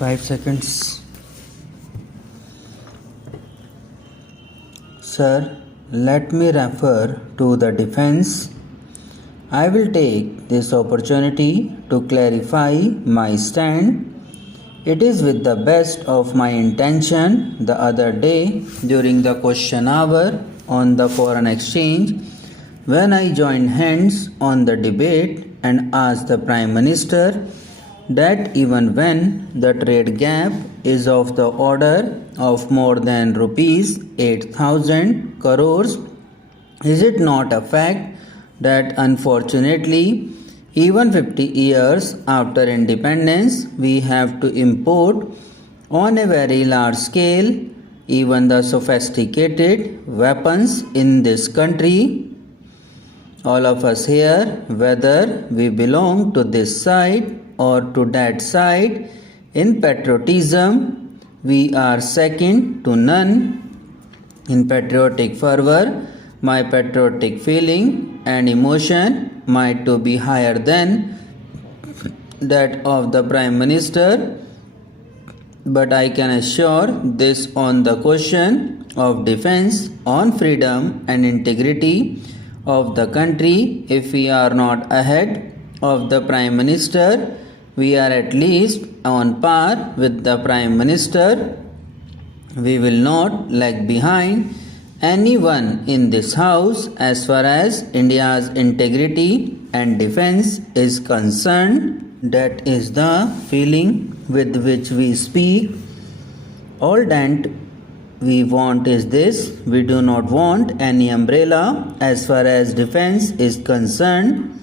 5 seconds. Sir, let me refer to the defense. I will take this opportunity to clarify my stand. It is with the best of my intention. The other day, during the question hour on the foreign exchange, when I joined hands on the debate and asked the Prime Minister that even when the trade gap is of the order of more than rupees 8,000 crores, is it not a fact that unfortunately, even 50 years after independence, we have to import on a very large scale even the sophisticated weapons in this country? All of us here, whether we belong to this side or to that side, in patriotism, we are second to none. In patriotic fervor, my patriotic feeling and emotion might to be higher than that of the Prime Minister, but I can assure this on the question of defense on freedom and integrity of the country. If we are not ahead of the Prime Minister, we are at least on par with the Prime Minister. We will not lag behind anyone in this house as far as India's integrity and defense is concerned. That is the feeling with which we speak. All that we want is this: we do not want any umbrella as far as defense is concerned.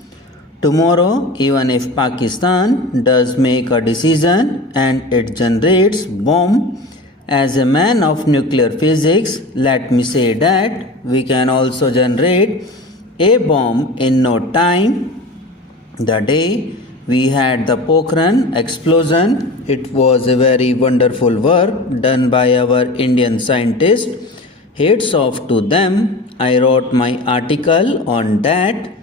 Tomorrow, even if Pakistan does make a decision and it generates bomb, as a man of nuclear physics, let me say that we can also generate a bomb in no time. The day we had the Pokhran explosion, it was a very wonderful work done by our Indian scientists. Hats off to them. I wrote my article on that.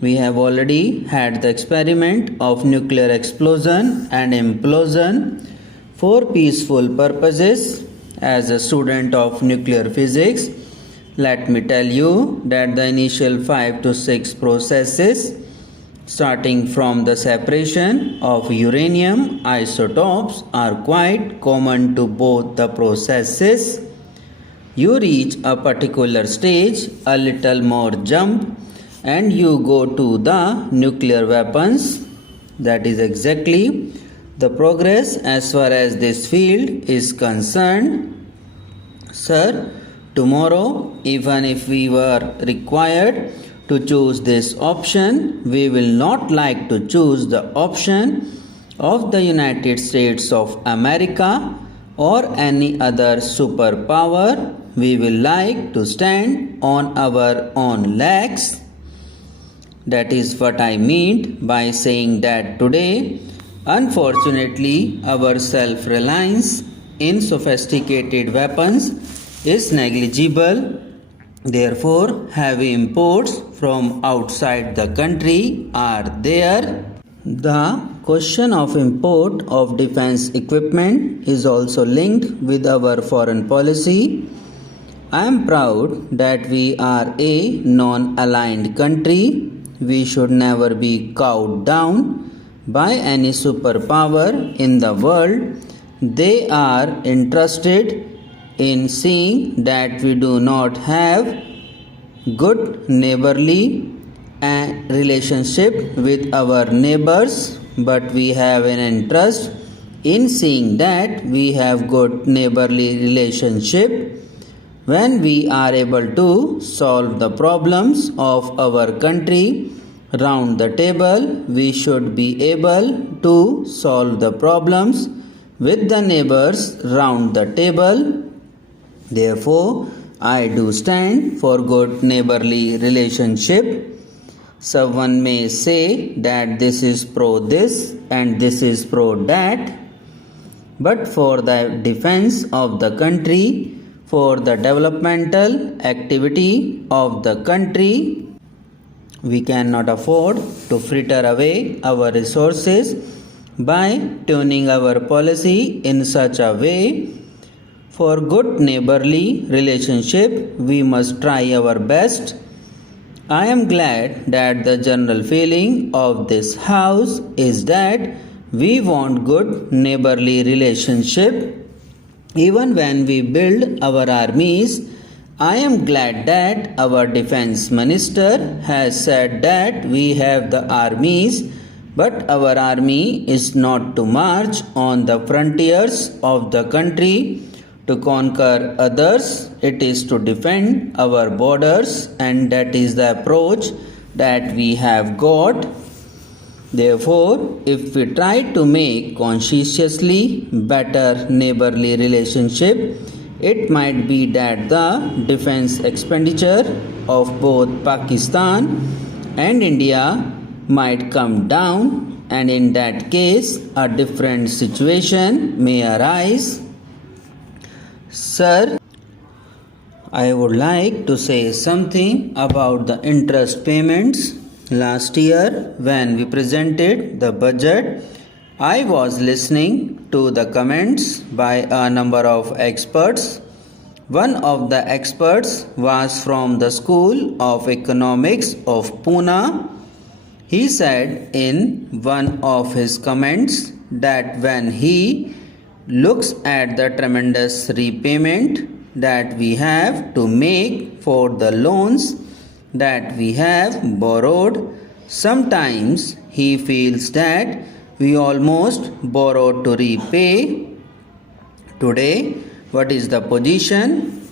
We have already had the experiment of nuclear explosion and implosion for peaceful purposes. As a student of nuclear physics, let me tell you that the initial 5 to 6 processes, starting from the separation of uranium isotopes, are quite common to both the processes. You reach a particular stage, a little more jump, and you go to the nuclear weapons. That is exactly the progress as far as this field is concerned. Sir, tomorrow, even if we were required to choose this option, we will not like to choose the option of the United States of America or any other superpower. We will like to stand on our own legs. That is what I mean by saying that today, unfortunately, our self-reliance in sophisticated weapons is negligible. Therefore, heavy imports from outside the country are there. The question of import of defense equipment is also linked with our foreign policy. I am proud that we are a non-aligned country. We should never be cowed down by any superpower in the world. They are interested in seeing that we do not have good neighborly relationship with our neighbors, but we have an interest in seeing that we have good neighborly relationship. When we are able to solve the problems of our country round the table, we should be able to solve the problems with the neighbors round the table. Therefore, I do stand for good neighborly relationship. Someone may say that this is pro this and this is pro that, but for the defense of the country, for the developmental activity of the country, we cannot afford to fritter away our resources by tuning our policy in such a way. For good neighborly relationship, we must try our best. I am glad that the general feeling of this house is that we want good neighborly relationship. Even when we build our armies, I am glad that our defense minister has said that we have the armies, but our army is not to march on the frontiers of the country to conquer others. It is to defend our borders, and that is the approach that we have got. Therefore, if we try to make conscientiously better neighborly relationship, it might be that the defense expenditure of both Pakistan and India might come down, and in that case, a different situation may arise. Sir, I would like to say something about the interest payments. Last year, when we presented the budget, I was listening to the comments by a number of experts. One of the experts was from the School of Economics of Pune. He said in one of his comments that when he looks at the tremendous repayment that we have to make for the loans that we have borrowed, sometimes he feels that we almost borrowed to repay. Today, what is the position?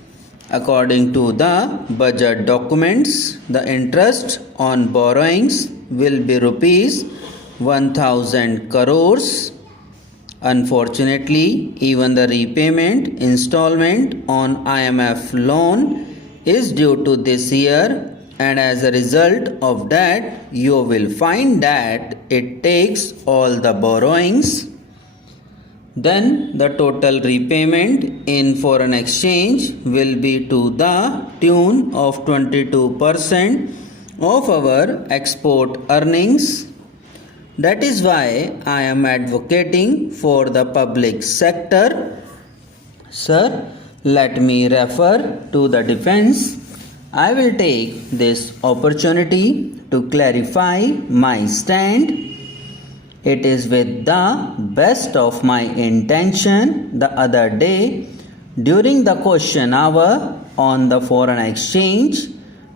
According to the budget documents, the interest on borrowings will be rupees 1000 crores. Unfortunately, even the repayment installment on IMF loan is due to this year, and as a result of that, you will find that it takes all the borrowings. Then the total repayment in foreign exchange will be to the tune of 22% of our export earnings. That is why I am advocating for the public sector. Sir, let me refer to the defense. I will take this opportunity to clarify my stand. It is with the best of my intention the other day during the question hour on the foreign exchange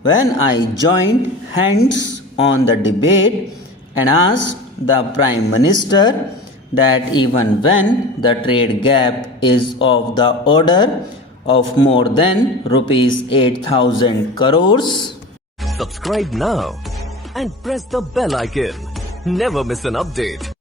when I joined hands on the debate and asked the Prime Minister that even when the trade gap is of the order of more than rupees 8,000 crores. Subscribe now and press the bell icon. Never miss an update.